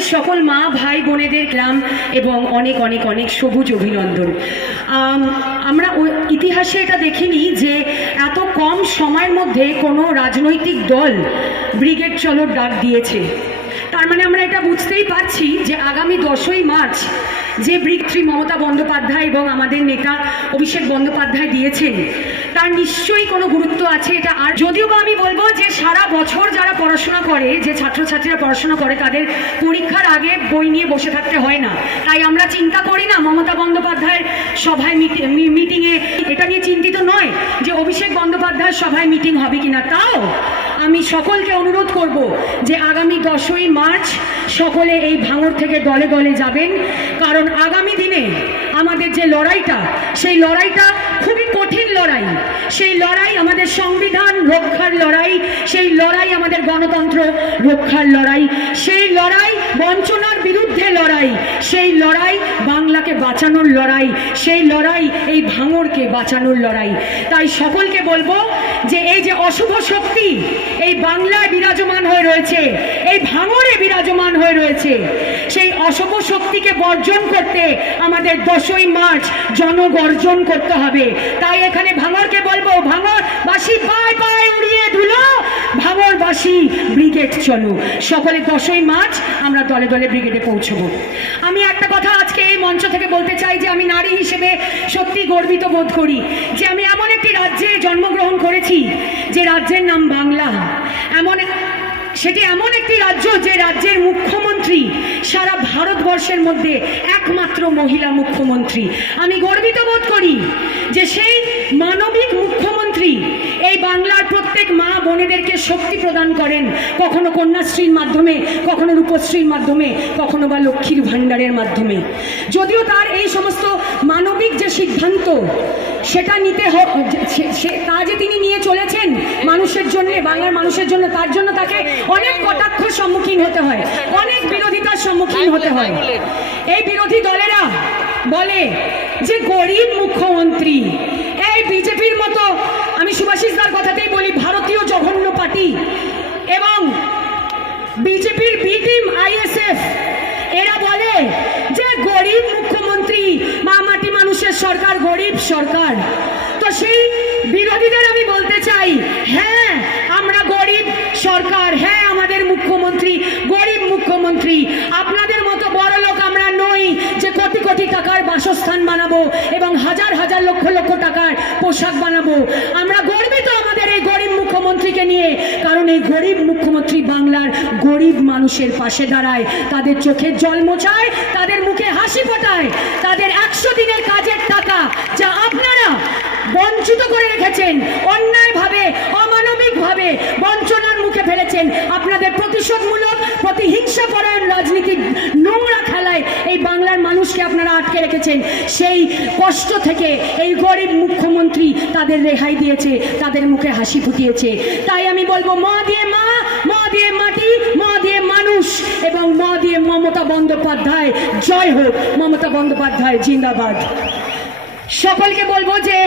সকল মা ভাই বোনেদের গ্রাম এবং অনেক অনেক অনেক সবুজ অভিনন্দন। আম, আমরা ইতিহাসে এটা দেখিনি যে এত কম সময়ের মধ্যে কোনো রাজনৈতিক দল ব্রিগেড চলোর ডাক দিয়েছে। তার মানে আমরা এটা বুঝতেই পারছি যে আগামী দশই মার্চ যে ব্রিগত্রী মমতা বন্দ্যোপাধ্যায় এবং আমাদের নেতা অভিষেক বন্দ্যোপাধ্যায় দিয়েছেন, তার নিশ্চয়ই কোনো গুরুত্ব আছে এটা আর যদিও বা আমি বলব যে সারা বছর যারা পড়াশোনা করে, যে ছাত্রছাত্রীরা পড়াশোনা করে, তাদের পরীক্ষার আগে বই নিয়ে বসে থাকতে হয় না। তাই আমরা চিন্তা করি না মমতা বন্দ্যোপাধ্যায়ের সভায় মিটিংয়ে। এটা নিয়ে চিন্তিত নয় যে অভিষেক বন্দ্যোপাধ্যায়ের সভায় মিটিং হবে কিনা। তাও আমি সকলকে অনুরোধ করব যে আগামী দশই মার্চ সকলে এই ভাঙর থেকে দলে দলে যাবেন। কারণ আগামী দিনে আমাদের যে লড়াইটা, সেই লড়াইটা খুবই কঠিন লড়াই। সেই লড়াই আমাদের সংবিধান রক্ষার লড়াই, সেই লড়াই আমাদের গণতন্ত্র রক্ষার লড়াই, সেই লড়াই বঞ্চনার বিরুদ্ধে লড়াই, সেই লড়াই বাংলাকে বাঁচানোর লড়াই, সেই লড়াই এই ভাঙরকে বাঁচানোর লড়াই। তাই সকলকে বলব যে, এই যে অশুভ শক্তি, এই বাংলায় বিরাজমান হয়ে রয়েছে ভাঙরে বিরাজমান হয়ে রয়েছে। সেই অশুভ শক্তিকে বর্জন করতে আমাদের দশই মার্চ জনগর্জন করতে হবে। তাই এখানে ভাঙরকে বলব ভাঙর বাসি পায় পায় উড়িয়ে ধুলো, ভাঙরবাসী ব্রিগেড চলো। সকলে দশই মার্চ আমরা দলে দলে ব্রিগেডে পৌঁছবো। আমি একটা কথা আজকে এই মঞ্চ থেকে বলতে চাই যে আমি নারী হিসেবে সত্যি গর্বিত বোধ করি যে আমি এমন একটি রাজ্যে জন্মগ্রহণ করেছি যে রাজ্যের নাম বাংলা। এমন সেটি এমন একটি রাজ্য যে রাজ্যের মুখ্যমন্ত্রী সারা ভারতবর্ষের মধ্যে একমাত্র মহিলা মুখ্যমন্ত্রী। আমি গর্বিত বোধ করি যে সেই মানবিক মুখ্যমন্ত্রী এই বাংলার প্রত্যেক মা বোনেদেরকে শক্তি প্রদান করেন। কখনো কন্যাশ্রীর মাধ্যমে, কখনো রূপশ্রীর মাধ্যমে, কখনো বা লক্ষ্মীর ভাণ্ডারের মাধ্যমে। যদিও তার এই সমস্ত মানবিক যে সিদ্ধান্ত, সেটা নিতে হ- সে- সে- তা যে তিনি নিয়ে চলেছেন মানুষের জন্য বাংলার মানুষের জন্য, তার জন্য তাকে অনেক কটাক্ষ সম্মুখীন হতে হয়, অনেক বিরোধিতার সম্মুখীন হতে হয়। এই বিরোধী দলেরা বলে যে গরিব মুখ্যমন্ত্রী, এই বিজেপির মতো, আমি সুভাষিস দার কথাতেই বলি, ভারতীয় জঘন্য পার্টি এবং বিজেপির বি টিম আইএসএফ এরা বলে যে গরিব মুখ্যমন্ত্রী মা মাটি মানুষের সরকার গরিব সরকার। তো সেই বিরোধীদের আমি বলতে চাই হ্যাঁ আমরা গরিব সরকার হ্যাঁ আমাদের মুখ্যমন্ত্রী গরিব মুখ্যমন্ত্রী আপনাদের মতো বড় লোক আমরা নই যে কোটি কোটি টাকার বাসস্থান বানাবো এবং হাজার হাজার লক্ষ লক্ষ টাকার পোশাক বানাবো। আমরা গর্বিত আমাদের এই গরিব মুখ্যমন্ত্রীকে নিয়ে, কারণ এই গরিব মুখ্যমন্ত্রী বাংলার গরিব মানুষের পাশে দাঁড়ায়। তাদের চোখের জল মোছায়, তাদের মুখে হাসি ফোটায়, তাদের একশো দিনের কাজের টাকা যা আপনারা বঞ্চিত করে রেখেছেন, অন্যায়ভাবে, অমানবিকভাবে বঞ্চনার মুখে ফেলেছেন, আপনাদের প্রতিশোধমূলক প্রতিহিংসা পরায়ণ রাজনীতির নোংরা খেলায় এই বাংলার মানুষকে আপনারা আটকে রেখেছেন, সেই কষ্ট থেকে এই গরিব মুখ্যমন্ত্রী তাদের রেহাই দিয়েছে, তাদের মুখে হাসি ফুটিয়েছে। তাই আমি বলব, মা দিয়ে মা মা দিয়ে মাটি, মা দিয়ে মানুষ, এবং মা দিয়ে মমতা বন্দ্যোপাধ্যায়। জয় হোক, মমতা বন্দ্যোপাধ্যায়, জিন্দাবাদ। সকলকে বলব যে,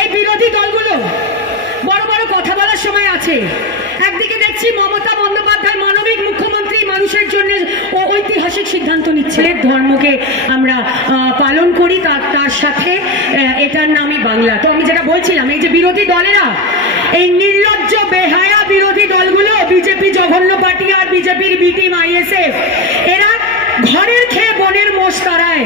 এই বিরোধী দলগুলো বড় বড় কথা বলার সময় আছে। একদিকে দেখছি মমতা বন্দ্যোপাধ্যায় মানবিক মুখ্যমন্ত্রী মানুষের জন্য ঐতিহাসিক সিদ্ধান্ত নিচ্ছে। ধর্মকে আমরা পালন করি, তার তার সাথে এটার নামই বাংলা। তো আমি যেটা বলছিলাম, এই যে বিরোধী দলেরা, এই নির্লজ্জ, বেহায়া বিরোধী দলগুলো, বিজেপি জঘন্য পার্টি আর বিজেপির বিটিম আইএসএফ এরা ঘরের খেয়ে বনের মোষ তারায়।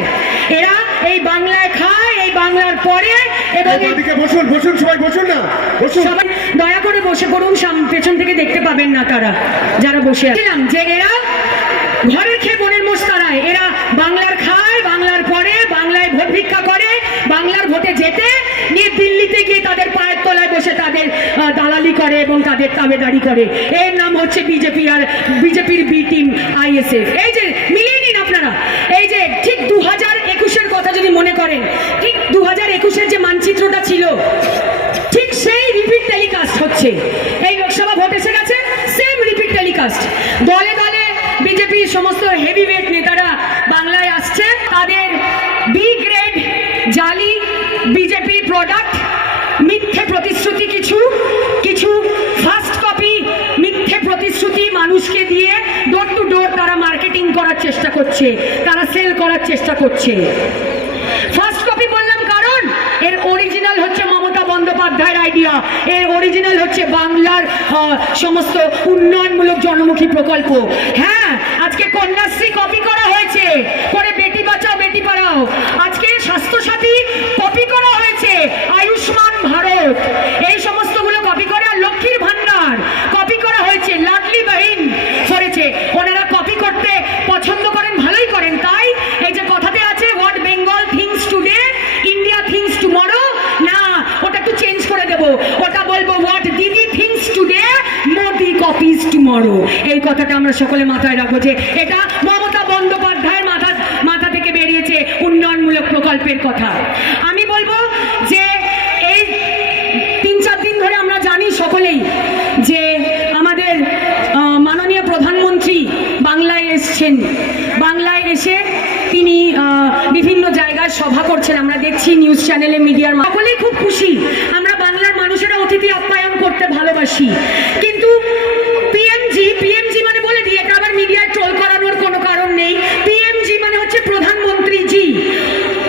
এরা এই বাংলায় খায় এই বাংলার পরে এবং এদিকে বসুন বসুন সবাই বসুন না বসুন। সবাই দয়া করে বসে পড়ুন পেছন থেকে দেখতে পাবেন না তারা যারা বসে আছেন যে এরা ঘরের খেয়ে বনের মোস্তারায় এরা বাংলার খায় বাংলার পরে বাংলায় ভোট ভিক্ষা করে বাংলার ভোটে যেতে নিয়ে দিল্লিতে গিয়ে তাদের পায়ের তলায় বসে তাদের দালালি করে এবং তাদের তাবেদারি করে। এর নাম হচ্ছে বিজেপি আর বিজেপির বি টিম আইএসএফ। এই যে মিলিয়ে নিন আপনারা এই যে ঠিক দু হাজার একুশের কথা যদি মনে করেন, ঠিক দু হাজার একুশের যে মানচিত্রটা ছিল, ঠিক সেই রিপিট টেলিকাস্ট হচ্ছে। এই লোকসভা ভোট এসে গেছে সেম রিপিট টেলিকাস্ট দলে দলে বিজেপির সমস্ত হেভিওয়েট নেতারা বাংলায় আসছে, তাদের বি গ্রেড জালি বিজেপি প্রোডাক্ট মিথ্যে প্রতিশ্রুতি কিছু কিছু ফার্স্ট কপি মিথ্যে প্রতিশ্রুতি মানুষকে দিয়ে ডোর টু ডোর তারা মার্কেটিং করার চেষ্টা করছে, তারা সেল করার চেষ্টা করছে ফার্স্ট কপি বললাম কারণ এর অরিজিনাল হচ্ছে মমতা বন্দ্যোপাধ্যায়ের আইডিয়া এর অরিজিনাল হচ্ছে বাংলার সমস্ত উন্নয়নমূলক জনমুখী প্রকল্প। হ্যাঁ আজকে কন্যাশ্রী কপি করা হয়েছে। করে বেটি বাঁচাও, বেটি পড়াও। আজকে স্বাস্থ্যসাথী কপি করা হয়েছে, আয়ুষ্মান ভারত। এই সমস্তগুলো কপি করে আর লক্ষ্মীর ভান্ডার কপি করা হয়েছে, লাডলি বাহিন করেছে। ওনারা কপি করতে পছন্দ করেন ভালোই করেন তাই এই যে কথাতে আছে what Bengal thinks today India thinks tomorrow না ওটা একটু চেঞ্জ করে দেব ওটা বলব what Didi thinks today Modi tomorrow এই কথাটা আমরা সকলে মাথায় রাখব যে এটা মমতা বন্দ্যোপাধ্যায়ের মাথা মাথা থেকে বেরিয়েছে উন্নয়নমূলক প্রকল্পের কথা। আমি বলব যে এই তিন চার দিন ধরে আমরা জানি সকলেই যে আমাদের মাননীয় প্রধানমন্ত্রী বাংলায় এসছেন। বাংলায় এসে তিনি বিভিন্ন জায়গায় সভা করছেন। আমরা দেখছি নিউজ চ্যানেলে, মিডিয়ার সকলেই খুব খুশি। আমরা বাংলার মানুষেরা অতিথি আপ্যায়ন করতে ভালোবাসি। কিন্তু পিএমজি পিএমজি মানে বলে দিই এটা আবার মিডিয়ায় ট্রোল করানোর কোনো কারণ নেই পিএমজি মানে হচ্ছে প্রধানমন্ত্রী জি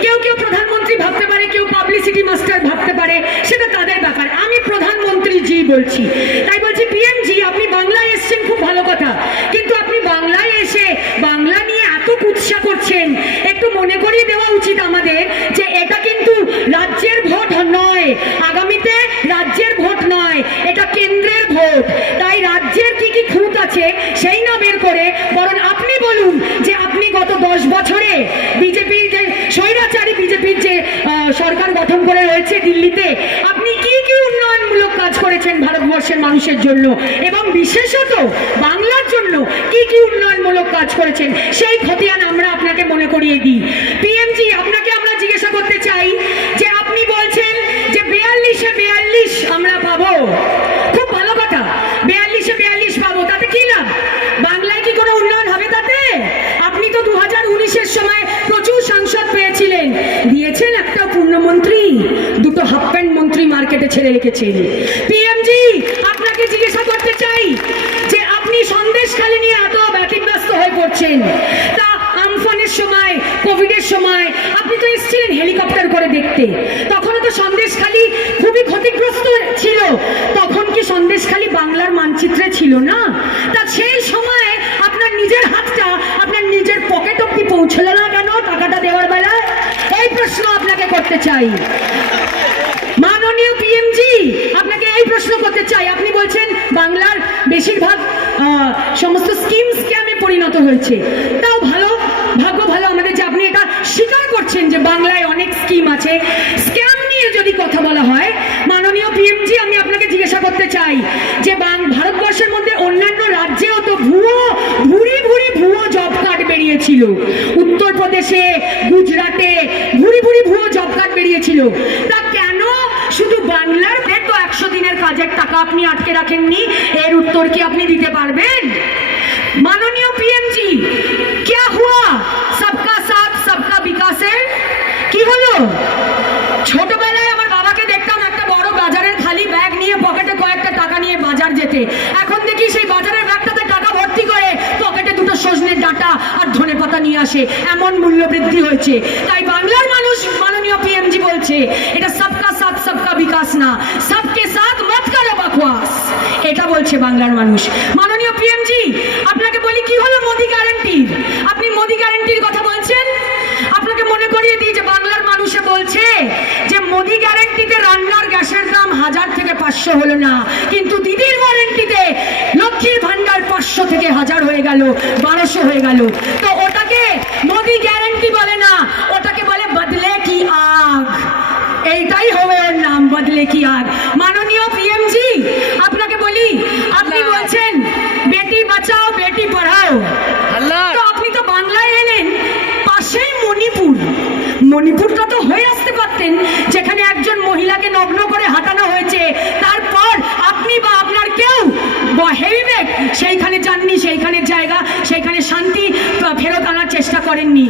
কেউ কেউ প্রধানমন্ত্রী ভাবতে পারে কেউ পাবলিসিটি মাস্টার ভাবতে পারে সেটা তাদের ব্যাপার আমি প্রধানমন্ত্রী জি বলছি। তাই বলছি পিএমজি আপনি বাংলায় এসেছেন, খুব ভালো কথা। কিন্তু আপনি বাংলায় এসে বাংলা নিয়ে এত কুৎসা করছেন, একটু মনে করিয়ে দেওয়া উচিত আমাদের যে এটা কিন্তু রাজ্যের ভোট নয়, আগামীতে রাজ্যের ভোট নয়, এটা কেন্দ্রের ভোট। তাই রাজ্যের কি কি খুঁত আছে, সেই না বের করে, বরং আপনি বলুন যে আপনি গত দশ বছরে বিজেপির যে স্বৈরাচারী বিজেপির যে সরকার গঠন করে রয়েছে দিল্লিতে, আপনি কি কি উন্নয়নমূলক কাজ করেছেন ভারতবর্ষের মানুষের জন্য এবং বিশেষত বাংলার জন্য কি কি উন্নয়নমূলক কাজ করেছেন, সেই খতিয়ান আমরা আপনাকে মনে করিয়ে দিই। পিএমজি, আপনাকে আমরা জিজ্ঞাসা করতে চাই যে আপনি বলছেন যে বিয়াল্লিশে বিয়াল্লিশ আমরা পাবো। খুব ভালো কথা, বিয়াল্লিশে বিয়াল্লিশ পাবো, তাতে কি লাভ? বাংলায় কি কোনো উন্নয়ন হবে তাতে? আপনি তো দু হাজার উনিশের সময় প্রচুর সাংসদ পেয়েছিলেন, দিয়েছেন একটা পূর্ণমন্ত্রী, দুটো হাফ প্যান্ট মন্ত্রী মার্কেটে ছেড়ে রেখেছেন পিএমজি আপনাকে জিজ্ঞাসা করতে চাই যে আপনি সন্দেশখালী নিয়ে এত হয়ে তা আমফানের সময়, কোভিডের সময় আপনি তো এসেছিলেন হেলিকপ্টার করে দেখতে। তখনও তো সন্দেশখালী খুবই ক্ষতিগ্রস্ত ছিল। তখন কি সন্দেশখালী বাংলার মানচিত্রে ছিল না? তা সেই সময় আপনার নিজের হাতটা আপনার নিজের পকেট অব্দি পৌঁছলো না কেন টাকাটা দেওয়ার বেলায়? এই প্রশ্ন আপনাকে করতে চাই। মাননীয় পিএমজি, আপনাকে এই প্রশ্ন করতে চাই। আপনি বলছেন বাংলার বেশিরভাগ সমস্ত স্কিম স্ক্যামে পরিণত হয়েছে। তাও ভালো, ভাগ্য ভালো আমাদের যে আপনি এটা স্বীকার করছেন যে বাংলায় অনেক স্কিম আছে। স্ক্যাম নিয়ে যদি কথা বলা হয়, মাননীয় পিএমজি আমি আপনাকে জিজ্ঞাসা করতে চাই যে ভারতবর্ষের মধ্যে অন্যান্য রাজ্যেও তো ভুয়ো, ভুরি ভুরি, ভুয়ো জব কার্ড বেরিয়েছিল। উত্তরপ্রদেশে, গুজরাটে, ভুরি ভুরি, ভুয়ো জব কার্ড বেরিয়েছিল। তা কেন? শুধু বাংলার তো একশো দিনের কাজের টাকা আপনি আটকে রাখেননি, এর উত্তর কি আপনি দিতে পারবেন? মাননীয় পিএমজি क्या हुआ सबका साथ सबका বিকাশের কি হলো ছোটবেলায় আমার বাবাকে দেখতাম একটা বড় বাজারের খালি ব্যাগ নিয়ে পকেটে কয়েকটা টাকা নিয়ে বাজার যেতে এখন দেখি সেই বাজারের ব্যাগটাতে টাকা ভর্তি করে পকেটে দুটো সজনের ডাটা আর ধনে পাতা নিয়ে আসে এমন মূল্য বৃদ্ধি হয়েছে তাই বাংলার মানুষ মাননীয় পিএমজি বলছে এটা সবকা সাথ সবকা বিকাশ না সবকে সাথ মত করো বকওয়াস এটা বলছে বাংলার মানুষ মাননীয় পিএমজি আপনাকে বলি কি হলো মোদি গ্যারান্টির আপনি মোদি গ্যারান্টির কথা বলছেন? আপনাকে মনে করিয়ে দিই যে বাংলার মানুষে বলছে যে মোদি গ্যারেন্টিতে রান্নার গ্যাসের দাম হাজার থেকে পাঁচশো হলো না। কিন্তু দিদির ওয়ারেন্টিতে লক্ষ্মীর ভান্ডার পাঁচশো থেকে হাজার হয়ে গেল, বারোশো হয়ে গেল। তো ওটাকে মোদি গ্যারেন্টি বলে না, ওটাকে বলে বদলে কি আগ? এইটাই হবে ওর নাম, বদলে কি আগ। মাননীয় পিএমজি আপনাকে বলি আপনি বলছেন বেটি বাঁচাও বেটি পড়াও তো আপনি তো বাংলায় এলেন পাশেই মণিপুর মণিপুরটা তো হয়ে আসতে পারতেন, যেখানে একজন মহিলাকে নগ্ন করে হাঁটানো হয়েছে। তারপর আপনি বা আপনার কেউ হেভিবেগ সেইখানে যাননি সেইখানের জায়গা, সেইখানে শান্তি ফেরত আনার চেষ্টা করেননি।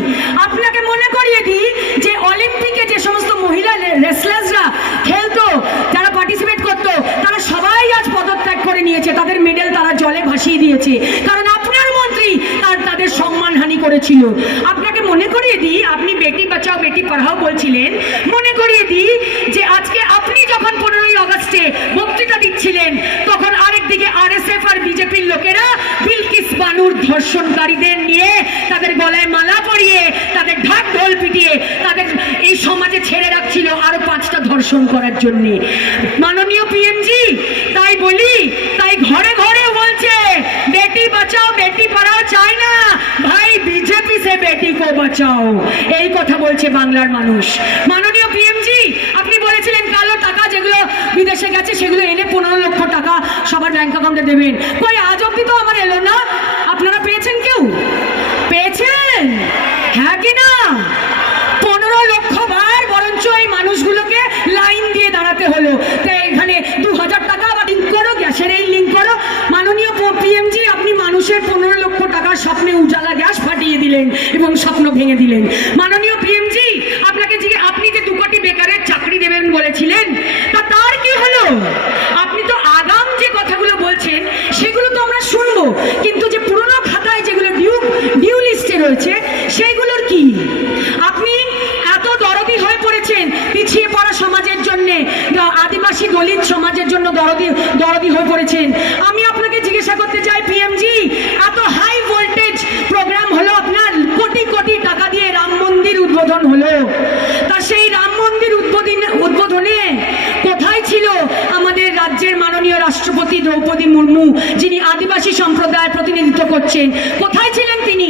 আপনাকে মনে করিয়ে দিই যে অলিম্পিকে যে সমস্ত মহিলা রেসলার্সরা খেলতো, যারা পার্টিসিপেট করতো, তারা সবাই আজ পদত্যাগ করে নিয়েছে। তাদের মেডেল তারা জলে ভাসিয়ে দিয়েছে। কারণ আপনার মন্ত্রী তার তাদের সম্মানহানি করেছিল। আপনাকে মনে করিয়ে দিই, আপনি বেটি বাঁচাও, বেটি পড়াও বলছিলেন। মনে করিয়ে দিই যে আজকে আপনি যখন পনেরোই আগস্টে বক্তৃতা দিচ্ছিলেন, তখন আরেকদিকে আরএসএফ আর বিজেপির লোকেরা বিলকিস বানুর ধর্ষণকারীদের নিয়ে তাদের গলায় মালা পরিয়ে, তাদের ঢাক ঢোল পিটিয়ে তাদের এই সমাজে ছেড়ে রাখছিল আরও পাঁচটা ধর্ষণ করার জন্য। মাননীয় পিএমজি, তাই বলি, তাই ঘরে ঘরে বলছে বেটি বাঁচাও বেটি পড়াও চাই না ভাই বিজেপি সে কো বাঁচাও। এই কথা বলছে বাংলার মানুষ। মাননীয় পিএমজি, আপনি বলেছিলেন কালো টাকা যেগুলো বিদেশে গেছে, সেগুলো এনে পনেরো লক্ষ টাকা সবার ব্যাংক অ্যাকাউন্টে দেবেন। কই, আজ অব্দি তো আমার এলো না? আপনারা পেয়েছেন কেউ? পেয়েছেন? হ্যাঁ কি না? পনেরো লক্ষ বার বরঞ্চ এই মানুষগুলোকে লাইন দিয়ে দাঁড়াতে হলো। তো এখানে দু হাজার টাকা আবার লিঙ্ক করো, গ্যাসের এই লিঙ্ক করো। মাননীয় পিএমজি, আপনি মানুষের পনেরো লক্ষ টাকার স্বপ্নে উজালা দিলেন এবং স্বপ্ন ভেঙে দিলেন। মাননীয় পিএমজি আপনাকে জিজ্ঞে আপনি যে দু কোটি বেকারের চাকরি দেবেন বলেছিলেন, তা তার কি হলো? আপনি তো আগাম যে কথাগুলো বলছেন, সেগুলো তো আমরা শুনব। কিন্তু যে পুরনো খাতায় যেগুলো ডিউ ডিউ লিস্টে রয়েছে, সেইগুলোর কি? আপনি এত দরদি হয়ে পড়েছেন পিছিয়ে পড়া সমাজের জন্য, আদিবাসী দলিত সমাজের জন্য দরদি দরদি হয়ে পড়েছেন। আমি আপনাকে জিজ্ঞাসা করতে চাই পিএমজি এত হাই ভোল্টেজ প্রোগ্রাম হলো আপনার কোটি কোটি টাকা দিয়ে রাম মন্দির উদ্বোধন হলো তা সেই রাম মন্দির উদ্বোধন উদ্বোধনে কোথায় ছিল আমাদের রাজ্যের মাননীয় রাষ্ট্রপতি দ্রৌপদী মুর্মু, যিনি আদিবাসী সম্প্রদায়ের প্রতিনিধিত্ব করছেন। কোথায় ছিলেন তিনি?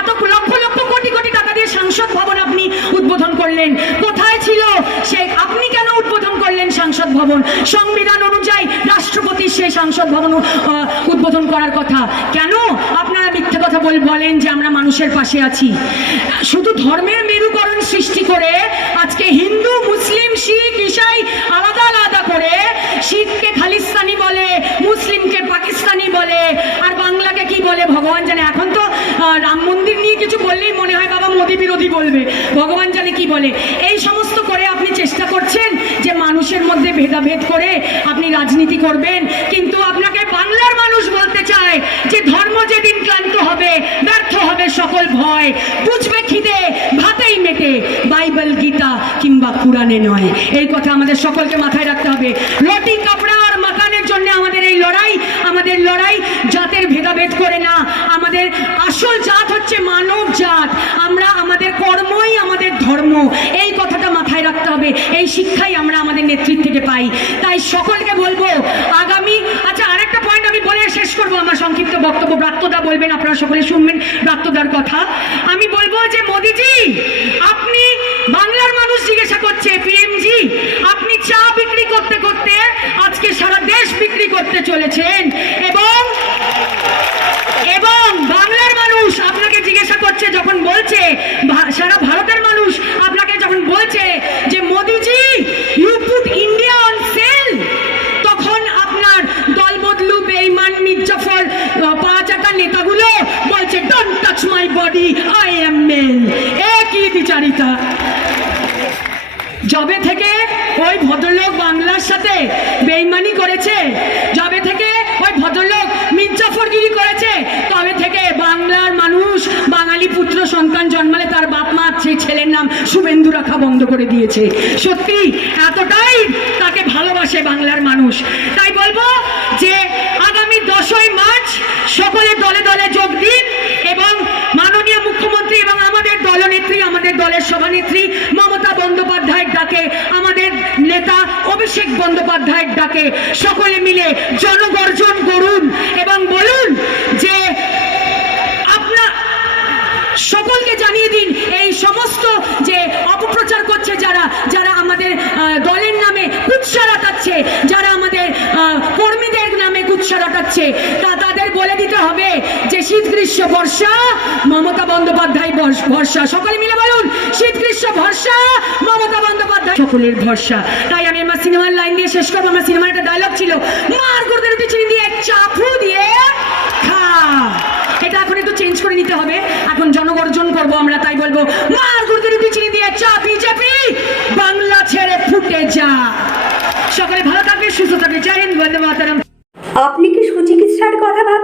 এত লক্ষ লক্ষ কোটি কোটি টাকা দিয়ে সাংসদ ভবন আপনি উদ্বোধন করলেন। কোথায় ছিল? সে আপনি কেন উদ্বোধন করলেন সাংসদ ভবন? সংবিধান অনুযায়ী রাষ্ট্রপতির সেই সাংসদ ভবন উদ্বোধন করার কথা। কেন? আপনারা মিথ্যে কথা বল, বলেন যে আমরা মানুষের পাশে আছি। শুধু ধর্মের মেরুকরণ সৃষ্টি করে, আজকে হিন্দু, মুসলিম, শিখ ইসাই আলাদা আলাদা করে শিখকে খালিস্তানি বলে, মুসলিমকে পাকিস্তানি বলে, আর বাংলাকে কি বলে? ভগবান জানে। এখন তো রাম মন্দির নিয়ে কিছু বললেই মনে হয় বাবা মোদি বিরোধী বলবে। ভগবান জানে কি বলে। এই সমস্ত করে আপনি চেষ্টা করছেন যে মানুষের মধ্যে ভেদাভেদ করে আপনি রাজনীতি করবেন, কিন্তু আপনাকে বাংলার মানুষ বলতে চায় যে ধর্ম যেদিন ক্লান্ত হবে, ব্যর্থ হবে সকল ভয়। বুঝবে খিদে, ভাতেই মেটে, বাইবেল, গীতা কিংবা কোরআনে নয়। এই কথা আমাদের সকলকে মাথায় রাখতে হবে। রুটি কাপড়া আর মাকানের জন্য আমাদের এই লড়াই, আমাদের লড়াই জাতের ভেদাভেদ করে না। আমাদের আসল জাত হচ্ছে মানব জাত। আমরা আমাদের কর্মই আমাদের ধর্ম। এই কথাটা মাথায় রাখতে হবে। এই শিক্ষাই আমরা আমাদের নেতৃত্ব থেকে পাই। তাই সকলকে বলব আগামী আচ্ছা আরেকটা পয়েন্ট আমি বলে শেষ করব আমার সংক্ষিপ্ত বক্তব্য। ব্রাত্যদা বলবেন, আপনারা সকলে শুনবেন ব্রাত্যদার কথা। আমি বলব যে, মোদিজি, আপনি বাংলার মানুষ জিজ্ঞাসা করছে পিএমজি আপনি চা বিক্রি করতে করতে আজকে সারা দেশ বিক্রি করতে চলেছেন এবং এবং বাংলার মানুষ আপনাকে জিজ্ঞাসা করছে, যখন বলছে সারা ভারতের মানুষ আপনাকে যখন বলছে যে, Modiji you put India on sale তখন আপনার দল বদলু বেইমান মির্জাফর আহ, পাঁচ আটা নেতাগুলো বলছে don't touch my body I am men একই বিচারিতা যবে থেকে ওই ভদ্রলোক বাংলার সাথে বেইমানি করেছে, যবে থেকে ওই ভদ্রলোক মির্জাফরগিরি করেছে, তবে থেকে বাংলার মানুষ, বাঙালি পুত্র সন্তান জন্মালে তার বাপ মা, সেই ছেলের নাম শুভেন্দু রাখা বন্ধ করে দিয়েছে। সত্যি, এতটাই তাকে ভালোবাসে বাংলার মানুষ। তাই বলব যে আগামী দশই মার্চ সকলে দলে দলে যোগ দিন এবং মাননীয় মুখ্যমন্ত্রী এবং আমাদের দলনেত্রী আমাদের সভানেত্রী মমতা বন্দ্যোপাধ্যায়ের ডাকে, আমাদের নেতা অভিষেক বন্দ্যোপাধ্যায়ের ডাকে, সকলে মিলে জনগর্জন করুন এবং বলুন যে আপনার সকলকে জানিয়ে দিন এই সমস্ত যে অপপ্রচার করছে যারা যারা আমাদের দলের নামে কুৎসা রাটাচ্ছে, যারা আমাদের কর্মীদের নামে কুৎসা রাটাচ্ছে তা তাদের বলে দিতে হবে যে শীত গ্রীষ্ম বর্ষা মমতা বন্দ্যোপাধ্যায় ভরসা। সকলে মিলে বলুন শীত গ্রীষ্ম ভরসা, মমতা বন্দ্যোপাধ্যায় সকলের ভরসা। তাই আমি আমার সিনেমার লাইন দিয়ে শেষ করব। আমার সিনেমার একটা ডায়লগ ছিল, মার করতে রুটি দিয়ে দিয়ে খা। এটা এখন একটু চেঞ্জ করে নিতে হবে। এখন জনগর্জন করব আমরা, তাই বলব, মার করতে রুটি দিয়ে চা বিজেপি বাংলা ছেড়ে ফুটে যা। সকলে ভালো থাকবে সুস্থ থাকবে জয় হিন্দ, বন্দে মাতারাম। আপনি